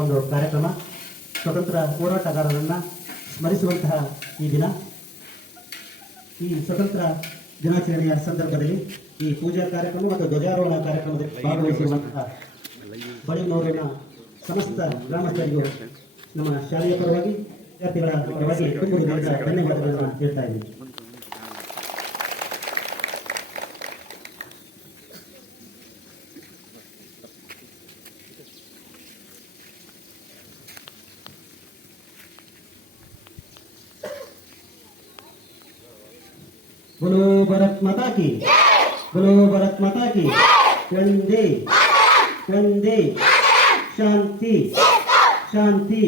ಒಂದು ಕಾರ್ಯಕ್ರಮ ಸ್ವತಂತ್ರ ಹೋರಾಟಗಾರರನ್ನ ಸ್ಮರಿಸುವಂತಹ ಈ ದಿನ, ಈ ಸ್ವತಂತ್ರ ದಿನಾಚರಣೆಯ ಸಂದರ್ಭದಲ್ಲಿ ಈ ಪೂಜಾ ಕಾರ್ಯಕ್ರಮ ಮತ್ತು ಧ್ವಜಾರೋಹಣ ಕಾರ್ಯಕ್ರಮದಲ್ಲಿ ಭಾಗವಹಿಸಿರುವಂತಹ ಬಳಿನೂರಿನ ಸಮಸ್ತ ಗ್ರಾಮಸ್ಥರಿಗೂ ನಮ್ಮ ಶಾಲೆಯ ಪರವಾಗಿ ವಿದ್ಯಾರ್ಥಿಗಳ ಪರವಾಗಿ ತುಂಬ ಧನ್ಯವಾದಗಳನ್ನು ಹೇಳ್ತಾ ಇದ್ದೀನಿ. बोलो भारत माता की, बोलो भारत माता की, वंदे वंदे शांति शांति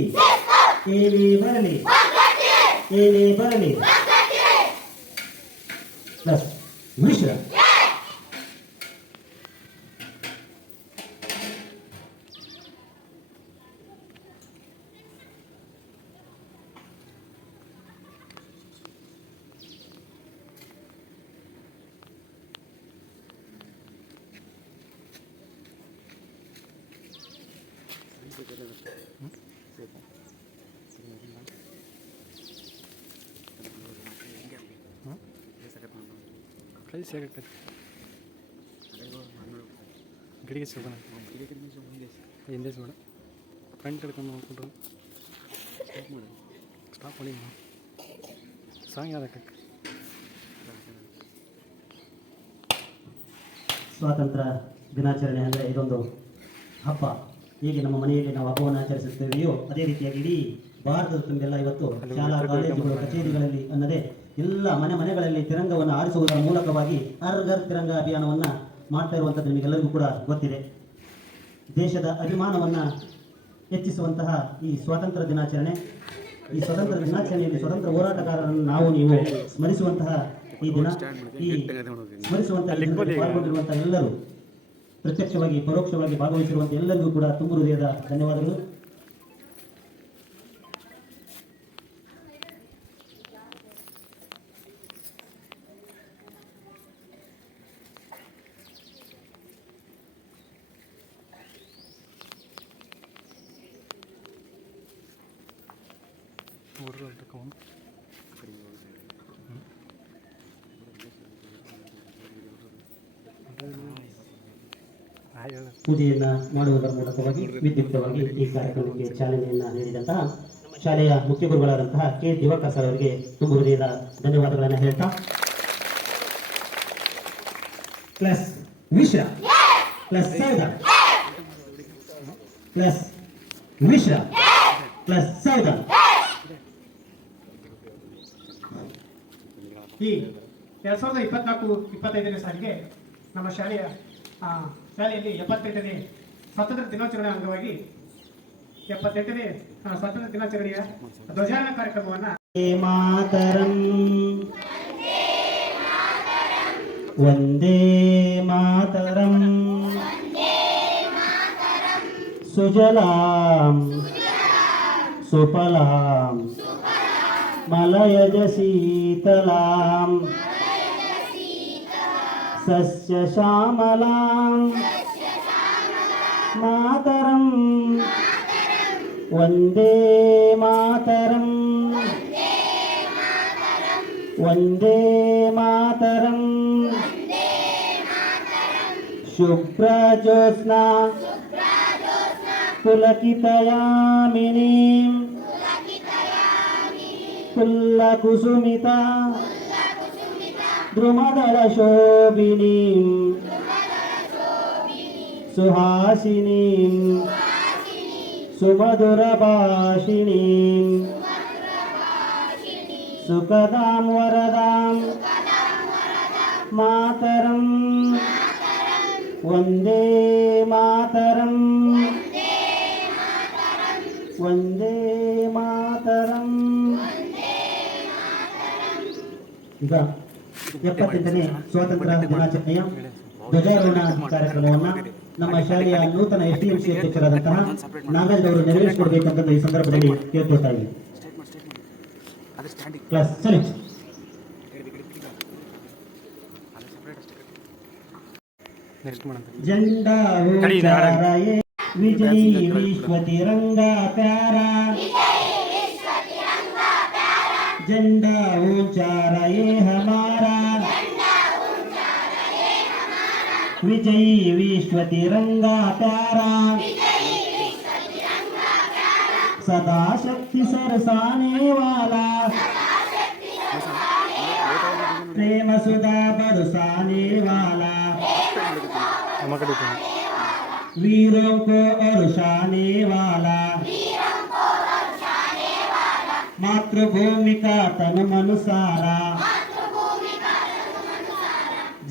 ಏನೇ ಬರಲಿ ಪ್ಲಸ್ ಮಿಶ್ರ. ಪ್ರೈಸ್ ಹೇಗೆ ಗಿಡಿಗೆ ಸಿಗೋಣ ಹಿಂದೆ ಬೇಡ ಫ್ರಂಟ್ ಹಿಡ್ಕೊಂಡು ನೋಡ್ಕೊಂಡ್ರು ಸ್ಟಾಪ್ ಮಾಡಿ ಸಾಂಗ್ ಯಾವ್ದಕ್ಕೆ ಸ್ವಾತಂತ್ರ್ಯ ದಿನಾಚರಣೆ ಅಂದರೆ ಇದೊಂದು ಹಬ್ಬ. ಹೇಗೆ ನಮ್ಮ ಮನೆಯಲ್ಲಿ ನಾವು ಹಬ್ಬವನ್ನು ಆಚರಿಸುತ್ತೇವೆಯೋ ಅದೇ ರೀತಿಯಾಗಿ ಇಡೀ ಭಾರತದ ತುಂಬೆಲ್ಲ ಇವತ್ತು ಶಾಲಾ ಕಾಲೇಜುಗಳು ಕಚೇರಿಗಳಲ್ಲಿ ಅನ್ನದೇ ಎಲ್ಲ ಮನೆಗಳಲ್ಲಿ ತಿರಂಗವನ್ನು ಆರಿಸುವುದರ ಮೂಲಕವಾಗಿ ಹರ್ ಘರ್ ತಿರಂಗ ಅಭಿಯಾನವನ್ನು ಮಾಡ್ತಾ ಇರುವಂಥದ್ದು ನಿಮಗೆಲ್ಲರಿಗೂ ಕೂಡ ಗೊತ್ತಿದೆ. ದೇಶದ ಅಭಿಮಾನವನ್ನು ಹೆಚ್ಚಿಸುವಂತಹ ಈ ಸ್ವಾತಂತ್ರ್ಯ ದಿನಾಚರಣೆ, ಈ ಸ್ವತಂತ್ರ ದಿನಾಚರಣೆಯಲ್ಲಿ ಸ್ವತಂತ್ರ ಹೋರಾಟಗಾರರನ್ನು ನಾವು ನೀವು ಸ್ಮರಿಸುವಂತಹ ಈ ದಿನ, ಈ ಸ್ಮರಿಸುವಂತಹ ಪಾಲ್ಗೊಂಡಿರುವಂತಹ ಎಲ್ಲರೂ, ಪ್ರತ್ಯಕ್ಷವಾಗಿ ಪರೋಕ್ಷವಾಗಿ ಭಾಗವಹಿಸಿರುವಂಥ ಎಲ್ಲರಿಗೂ ಕೂಡ ತುಂಬ ಹೃದಯದ ಧನ್ಯವಾದಗಳು. ಪೂಜೆಯನ್ನು ಮಾಡುವುದರ ಮೂಲಕವಾಗಿ ವಿದ್ಯುಕ್ತವಾಗಿ ಈ ಕಾರ್ಯಕ್ರಮಕ್ಕೆ ಚಾಲನೆಯನ್ನು ನೀಡಿದಂತಹ ಶಾಲೆಯ ಮುಖ್ಯ ಗುರುಗಳಾದಂತಹ ಕೆ ದಿವಾಕರ್ ಸರ್ ಅವರಿಗೆ ತುಂಬ ಹೃದಯದ ಧನ್ಯವಾದಗಳನ್ನು ಹೇಳ್ತಾ, ಪ್ಲಸ್ ಮಿಶ್ರ ಪ್ಲಸ್ ಸೌಧ ಪ್ಲಸ್ ಮಿಶ್ರ ಪ್ಲಸ್ ಸೌಧ. ಈ 2024-25ನೇ ಸಾಲಿಗೆ ನಮ್ಮ ಶಾಲೆಯಲ್ಲಿ 78ನೇ ಸ್ವಾತಂತ್ರ್ಯ ದಿನಾಚರಣೆ ಅಂಗವಾಗಿ 78ನೇ ಸ್ವಾತಂತ್ರ್ಯ ದಿನಾಚರಣೆಯ ಧ್ವಜಾರೋಹಣ ಕಾರ್ಯಕ್ರಮವನ್ನು ಮಾತರಂ ವಂದೇ ಮಾತರಂ ಸುಜಲಾಂ ಸುಫಲಾಂ ಮಲಯಜ ಶೀತಲಾಂ ಸಸ್ಯ ಶ್ಯಾಮಲಾಂ ಮಾತರಂ ವಂದೇ ಮಾತರಂ ವಂದೇ ಮಾತರಂ ಶುಭ್ರ ಜ್ಯೋತ್ಸ್ನಾ ಪುಲಕಿತಯಾಮಿನೀಂ ಕುಲ್ಲಕುಸುಮಿತಾ ದ್ರುಮದಳ ಶೋಭಿನೀಂ ಸುಹಾಸಿನೀಂ ಸುಮಧುರ ಭಾಷಿಣೀಂ ಸುಖದಾಂ ವರದಾಂ ಮಾತರಂ ವಂದೇ ಮಾತರಂ ವಂದೇ ಮಾತರಂ. ಈಗ 78ನೇ ಸ್ವಾತಂತ್ರ್ಯ ದಿನಾಚರಣೆಯ ಧ್ವಜಾರೋಹಣ ಕಾರ್ಯಕ್ರಮವನ್ನು ನಮ್ಮ ಶಾಲೆಯ ನೂತನ ಎಸ್ಡಿಎಂಸಿ ಅಧ್ಯಕ್ಷರಾದಂತಹ ನಾಗರಾಜ್ ಅವರು ನೆರವೇರಿಸಿಕೊಡಬೇಕಂತ ಈ ಸಂದರ್ಭದಲ್ಲಿ ಕೇಳ್ಕೊಳ್ತಾ ಇದ್ದೀವಿ. ಕ್ಲಾಸ್ ಸರಿ ನೆಕ್ಸ್ಟ್ ಮಾಡೋಣ. झंडा ऊंचा रहे विजयी विश्व तिरंगा प्यारा, झंडा ऊंचा रहे हमारा, विजयी विश्व तिरंगा प्यारा, सदा शक्ति सरसाने वाला, प्रेम सुधा बरसाने वाला, ನಮ್ಮ ಕಡೆ ಇತ್ತು. वीरों को अरुषाने वाला, मातृभूमि का तन मन सारा,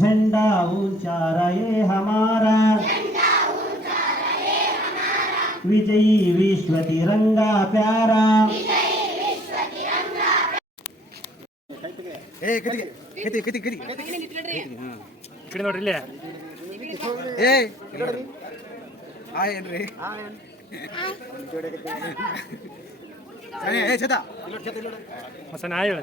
झंडा ऊंचा रहे हमारा, विजयी विश्व तिरंगा प्यारा. ಈ ಕಡೆ ನೋಡ್ರಿ ಇಲ್ಲೇ. ಮಸನ ಆಯ್ ಹೇಳ.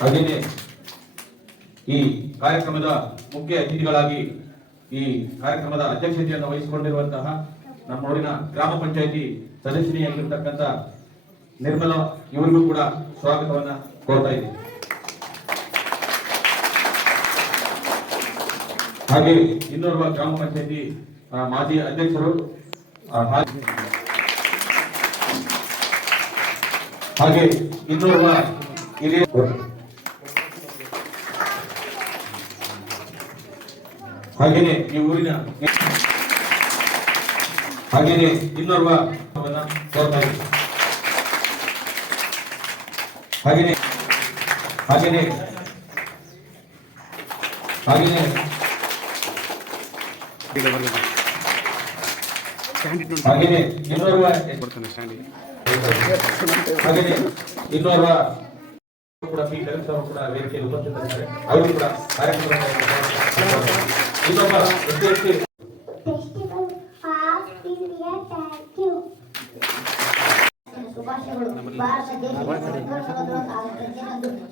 ಹಾಗೆಯೇ ಈ ಕಾರ್ಯಕ್ರಮದ ಮುಖ್ಯ ಅತಿಥಿಗಳಾಗಿ ಈ ಕಾರ್ಯಕ್ರಮದ ಅಧ್ಯಕ್ಷತೆಯನ್ನು ವಹಿಸಿಕೊಂಡಿರುವಂತಹ ನಮ್ಮೂರಿನ ಗ್ರಾಮ ಪಂಚಾಯಿತಿ ಸದಸ್ಯನಿಯಾಗಿರ್ತಕ್ಕಂಥ ನಿರ್ಮಲಾ ಇವರಿಗೂ ಕೂಡ ಸ್ವಾಗತವನ್ನ ಕೋರ್ತಾ ಇದ್ದೀನಿ. ಹಾಗೆ ಇನ್ನೋರ್ವ ಗ್ರಾಮ ಪಂಚಾಯಿತಿ ಮಾಜಿ ಅಧ್ಯಕ್ಷರು ಹಾಗೆ ಇನ್ನೋರ್ವ ಹಿರಿಯ ಹಾಗೇನೆ ಈ ಊರಿನ ಹಾಗೇನೆ ಇನ್ನೋರ್ವ ಕೋರ್ತಾ ಇದ್ದೀನಿ. ಹಾಗೇನೆ ಹಾಗೇನೆ ಹಾಗೇನೆ ಹಾಗೇನೆ ಇನ್ನೋರ್ವ ಹಾಗೇನೆ ಇನ್ನೋರ್ವ ಕೂಡ ಪಿ ಕರೀಂ ಅವರು ಕೂಡ ವೇದಿಕೆಯಲ್ಲಿ ಉಪಸ್ಥಿತರಿದ್ದಾರೆ. ಅವರು ಕೂಡ ಕಾರ್ಯಕ್ರಮದಲ್ಲಿ ಇನ್ನೊಬ್ಬ ಅಧ್ಯಕ್ಷ ಶುಭಾಶಯಗಳು. ಭಾರತ ದೇಶದ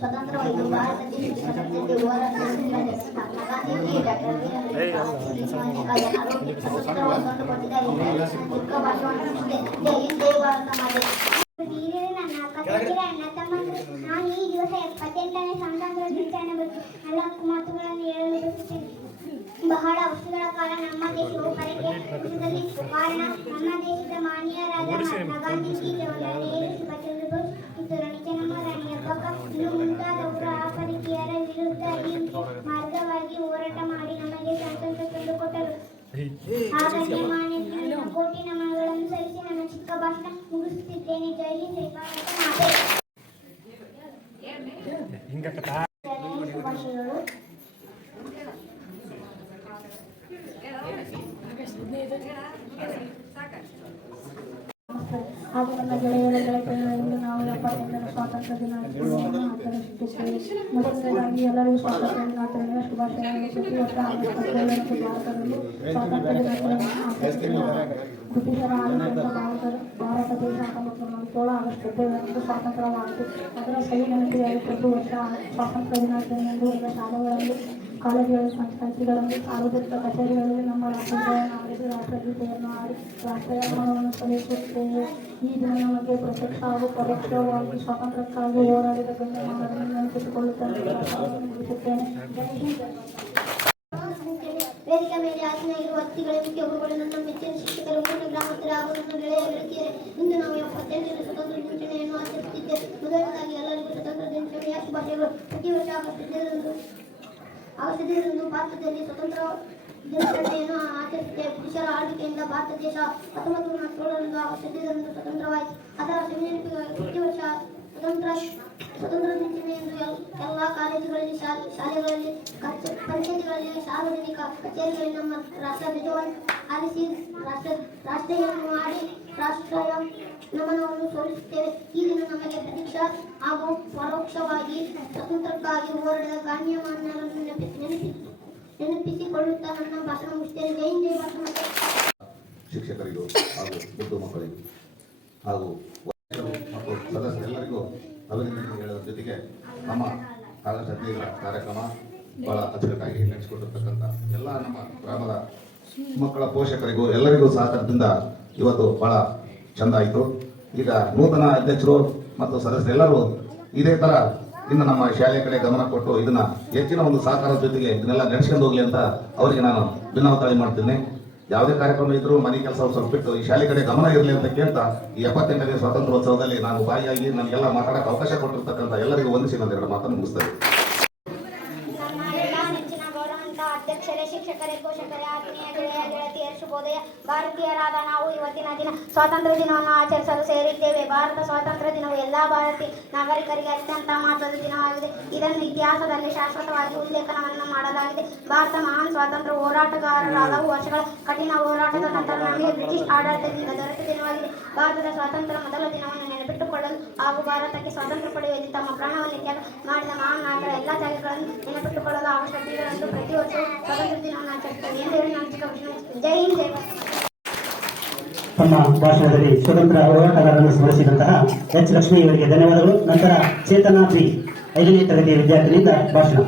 ಸ್ವತಂತ್ರವಾಗಿ ಭಾರತ ದೇಶದ ಹೋರಾಟ ಗಾಂಧೀಜಿ ಡಾಕ್ಟರ್ ನಾನು ಈ ದಿವಸ 78ನೇ ಸ್ವಾತಂತ್ರ್ಯ ದಿನಾಚರಣೆ ಬಗ್ಗೆ 4 ಮಾತುಗಳನ್ನು ಹೇಳಲು ಬಯಸುತ್ತೇನೆ. ಬಹಳ ವರ್ಷಗಳ ಕಾಲ ನಮ್ಮ ದೇಶವು ಪರಿಚಯದಲ್ಲಿ ಕಾರಣ ನಮ್ಮ ದೇಶದ ಮಾನ್ಯರಾದ ಗಾಂಧೀಜಿ ಜವಾಹರಲಾಲ್ ನೆಹರು ಮತ್ತು ರಾಣಿ ಚೆನ್ನಮ್ಮ ಇನ್ನು ಮುಂತಾದವರು ಆ ಪರಿಚಯರ ವಿರುದ್ಧ ಅಹಿಂಸೆ ಮಾರ್ಗವಾಗಿ ಹೋರಾಟ ಮಾಡಿ ನಮಗೆ ಸ್ವಾತಂತ್ರ್ಯ ತಂದುಕೊಟ್ಟರು. ಹಾಗಾಗಿ ಮಾನ್ಯ ಕೋಟಿ ನಮನಗಳನ್ನು ಸಲ್ಲಿಸಿ ನನ್ನ ಚಿಕ್ಕ ಭಾಷಣ ಮುಗಿಸುತ್ತಿದ್ದೇನೆ. ಜೈ ಹಿಂದ್, ಜೈ ಭಾರತ ಮಾತೆ. ಶುಭಾಶಯಗಳು. ಹಾಗೂ ನನ್ನ ಗೆಳೆಯರ ಗೆಳತಿಯರಿಂದ ನಾವು 78ನೇ ಸ್ವಾತಂತ್ರ್ಯ ದಿನಾಚರಣೆಯನ್ನು ಆಚರಿಸುತ್ತಿದ್ದೇವೆ. ಮೊದಲನೇದಾಗಿ ಎಲ್ಲರಿಗೂ ಸ್ವಾತಂತ್ರ್ಯ ದಿನಾಚರಣೆಯ ಶುಭಾಶಯಗಳು. ಪ್ರತಿ ವರ್ಷ ಆಗಸ್ಟ್ 17ರಂದು ಭಾರತದಲ್ಲಿ ಸ್ವಾತಂತ್ರ್ಯ ದಿನಾಚರಣೆಯನ್ನು ಆಚರಿಸಲಾಗುತ್ತದೆ. ಬ್ರಿಟಿಷರ ಆಡಳಿತದಿಂದ ಭಾರತ ದೇಶ 1947 ಆಗಸ್ಟ್ 17ರಂದು ಸ್ವಾತಂತ್ರ್ಯವಾಯಿತು. ಅದರ ಸಹಿ ನೆನಪಿಗಾಗಿ ಪ್ರತಿ ವರ್ಷ ಸ್ವಾತಂತ್ರ್ಯ ದಿನಾಚರಣೆಯಂದು ಎಲ್ಲ ಶಾಲೆಗಳಲ್ಲಿ, ಕಾಲೇಜುಗಳಲ್ಲಿ, ಸಂಸ್ಥೆಗಳಲ್ಲಿ, ಸಾರ್ವಜನಿಕ ಕಚೇರಿಗಳಲ್ಲಿ ನಮ್ಮ ರಾಷ್ಟ್ರಧ್ವಜವನ್ನು ಹಾರಿಸಿ ರಾಷ್ಟ್ರಗೀತೆಯನ್ನು ಹಾಡಿ ರಾಷ್ಟ್ರೀಯವನ್ನು ಸಲ್ಲಿಸುತ್ತೇವೆ. ಈ ದಿನ ನಮಗೆ ಪ್ರತ್ಯಕ್ಷ ಹಾಗೂ ಪರೋಕ್ಷವಾಗಿ ಸ್ವಾತಂತ್ರ್ಯಕ್ಕಾಗಿ ಹೋರಾಡಿದ ಗಣ್ಯಮಾನರನ್ನು ನೆನಪಿಸಿಕೊಳ್ಳುತ್ತೇನೆ. ಮುಗಿಸುತ್ತೇನೆ. ಜೈ ಹಿಂದ್. ವೇದಿಕೆ ಮೇಲೆ ಆಸನಾಗಿರುವ ಅತಿಥಿಗಳೇ, ಮುಖ್ಯ ಗುರುಗಳು, ನನ್ನ ಮೆಚ್ಚಿನ ಶಿಕ್ಷಕರು, ಊರಿನ ಗ್ರಾಮಸ್ಥರು ಹಾಗೂ ನನ್ನ ಗೆಳೆಯ ಗೆಳತಿಯರೇ, ಇಂದು ನಾವು 78ನೇ ಸ್ವತಂತ್ರ ದಿನಾಚರಣೆಯನ್ನು ಆಚರಿಸುತ್ತಿದ್ದೇವೆ. ಮೊದಲನೇದಾಗಿ ಎಲ್ಲರಿಗೂ ಸ್ವತಂತ್ರ ದಿನಾಚರಣೆಯ ಶುಭಾಶಯಗಳು. ಪ್ರತಿ ವರ್ಷ ಆಗಸ್ಟ್ 17ರಂದು ಭಾರತದಲ್ಲಿ ಸ್ವತಂತ್ರ ದಿನಾಚರಣೆಯನ್ನು ಆಚರಿಸುತ್ತೇವೆ. ಬ್ರಿಟಿಷರ ಆಳ್ವಿಕೆಯಿಂದ ಭಾರತ ದೇಶ 1947ರಂದು ಆಗಸ್ಟ್ 17ರಂದು ಸ್ವತಂತ್ರವಾಯಿತು. ಅದರ ನೆನಪಿಗಾಗಿ ಪ್ರತಿ ವರ್ಷ ಸ್ವತಂತ್ರ ದಿನಾಚರಣೆಯಂದು ಎಲ್ಲ ಕಾಲೇಜುಗಳಲ್ಲಿ, ಶಾಲೆಗಳಲ್ಲಿ, ಪಂಚಾಯತಿಗಳಲ್ಲಿ, ಸಾರ್ವಜನಿಕ ಕಚೇರಿಗಳಲ್ಲಿ ನಮ್ಮ ರಾಷ್ಟ್ರಧ್ವಜವನ್ನು ಹಾರಿಸಿ ರಾಷ್ಟ್ರೀಯವನ್ನು ಮಾಡಿ ರಾಷ್ಟ್ರೀಯ ನಮನವನ್ನು ಸಲ್ಲಿಸುತ್ತೇವೆ. ಈ ದಿನ ನಮಗೆ ಪ್ರತ್ಯಕ್ಷ ಹಾಗೂ ಪರೋಕ್ಷವಾಗಿ ಸ್ವಾತಂತ್ರ್ಯಕ್ಕಾಗಿ ಹೋರಾಡಿದ ಗಣ್ಯಮಾನ್ಯರನ್ನು ನೆನಪಿಸಿಕೊಳ್ಳುತ್ತಾ ನನ್ನ ಭಾಷಣ ಮುಗಿಸುತ್ತೇನೆ. ಜೈ ಹಿಂದ್, ಜೈ ಭಾರತ ಮಾತೆ. ಶಿಕ್ಷಕರಿಗೂ ಹಾಗೂ ಮುದ್ದು ಮಕ್ಕಳಿಗೂ ಹಾಗೂ ಮತ್ತು ಸದಸ್ಯರೆಲ್ಲರಿಗೂ ಅಭಿನಂದನೆ ಹೇಳುವ ಜೊತೆಗೆ ನಮ್ಮ ಆಗಸ್ಟ್ 15ರ ಕಾರ್ಯಕ್ರಮ ಬಹಳ ಅಚ್ಚುಕಟ್ಟಾಗಿ ನಡೆಸಿಕೊಟ್ಟಿರ್ತಕ್ಕಂಥ ಎಲ್ಲ ನಮ್ಮ ಗ್ರಾಮದ ಮಕ್ಕಳ ಪೋಷಕರಿಗೂ ಎಲ್ಲರಿಗೂ ಸಹಕಾರದಿಂದ ಇವತ್ತು ಬಹಳ ಚಂದ ಆಯಿತು. ಈಗ ನೂತನ ಅಧ್ಯಕ್ಷರು ಮತ್ತು ಸದಸ್ಯರೆಲ್ಲರೂ ಇದೇ ತರ ಇನ್ನು ನಮ್ಮ ಶಾಲೆ ಕಡೆ ಗಮನ ಕೊಟ್ಟು ಇದನ್ನ ಹೆಚ್ಚಿನ ಒಂದು ಸಹಕಾರದ ಜೊತೆಗೆ ಇದನ್ನೆಲ್ಲ ನಡೆಸ್ಕೊಂಡು ಹೋಗ್ಲಿ ಅಂತ ಅವರಿಗೆ ನಾನು ಭಿನ್ನವತಾಳಿ ಮಾಡ್ತೀನಿ. ಯಾವುದೇ ಕಾರ್ಯಕ್ರಮ ಇದ್ರೂ ಮನೆ ಕೆಲಸ ಸ್ವಲ್ಪ ಬಿಟ್ಟು ಈ ಶಾಲೆ ಕಡೆ ಗಮನ ಇರಲಿ ಅಂತ ಕೇಳ್ತಾ ಈ 78ನೇ ಸ್ವಾತಂತ್ರ್ಯೋತ್ಸವದಲ್ಲಿ ನಾನು ಭಾಗಿಯಾಗಿ ನನಗೆಲ್ಲ ಮಾತಾಡಕ್ಕೆ ಅವಕಾಶ ಕೊಟ್ಟಿರ್ತಕ್ಕಂಥ ಎಲ್ಲರಿಗೂ ವಂದಿಸಿ ನನ್ನ ಎರಡು ಮಾತನ್ನು ಮುಗಿಸ್ತೇನೆ. ನಮ್ಮ ಎಲ್ಲ ನೆಚ್ಚಿನ ಗೌರವಾನ್ವಿತ ಅಧ್ಯಕ್ಷರೇ, ಶಿಕ್ಷಕರೇ, ಪೋಷಕರೇ, ಆತ್ಮೀಯ ಗೆಳೆಯ ಗೆಳತಿಯರ ಶುಭೋದಯ. ಭಾರತೀಯರಾದ ನಾವು ಇವತ್ತಿನ ದಿನ ಸ್ವಾತಂತ್ರ್ಯ ದಿನವನ್ನು ಆಚರಿಸಲು ಸೇರಿದ್ದೇವೆ. ಭಾರತ ಸ್ವಾತಂತ್ರ್ಯ ದಿನವು ಎಲ್ಲ ಭಾರತೀಯ ನಾಗರಿಕರಿಗೆ ಅತ್ಯಂತ ಮಹತ್ವದ ದಿನವಾಗಿದೆ. ಇದನ್ನು ಇತಿಹಾಸದಲ್ಲಿ ಶಾಶ್ವತವಾಗಿ ಉಲ್ಲೇಖನವನ್ನು ಮಾಡಲಾಗಿದೆ. ಭಾರತ ಮಹಾನ್ ಸ್ವಾತಂತ್ರ್ಯ ಹೋರಾಟಗಾರರ ಹಲವು ವರ್ಷಗಳ ಕಠಿಣ ಹೋರಾಟದ ನಂತರ ನಮಗೆ ಬ್ರಿಟಿಷ್ ಆಡಳಿತದಿಂದ ದೊರೆತ ದಿನವಾಗಿದೆ. ಭಾರತದ ಸ್ವಾತಂತ್ರ್ಯ ಮೊದಲ ದಿನವನ್ನು ನೆನಪಿಟ್ಟುಕೊಳ್ಳಲು ಹಾಗೂ ಭಾರತಕ್ಕೆ ಸ್ವಾತಂತ್ರ್ಯ ಪಡೆಯುವಲ್ಲಿ ತಮ್ಮ ಪ್ರಾಣವನ್ನು ತ್ಯಾಗ ಮಾಡಿದ ಮಹಾನ್ ನಾಯಕರ ಎಲ್ಲ ತ್ಯಾಗಗಳನ್ನು ನೆನಪಿಟ್ಟುಕೊಳ್ಳಲು ಆಗಸ್ಟ್ 15ರಂದು ಪ್ರತಿ ವರ್ಷ ಸ್ವಾತಂತ್ರ್ಯ ದಿನವನ್ನು ಆಚರಿಸುತ್ತೇವೆ ಎಂದು ಹೇಳಿ ನಾನು ಚಿಕ್ಕ ಭಾಷಣ. ಜೈ ಹಿಂದ್, ಜೈ ಭಾರತ. ತಮ್ಮ ಭಾಷಣದಲ್ಲಿ ಸ್ವತಂತ್ರ ಹೋರಾಟಗಾರರನ್ನು ಸ್ಮರಿಸಿದಂತಹ ಎಚ್ ಲಕ್ಷ್ಮಿ ಅವರಿಗೆ ಧನ್ಯವಾದಗಳು. ನಂತರ ಚೇತನಾ ಬಿ 5ನೇ ತರಗತಿಯ ವಿದ್ಯಾರ್ಥಿನಿಂದ ಭಾಷಣ.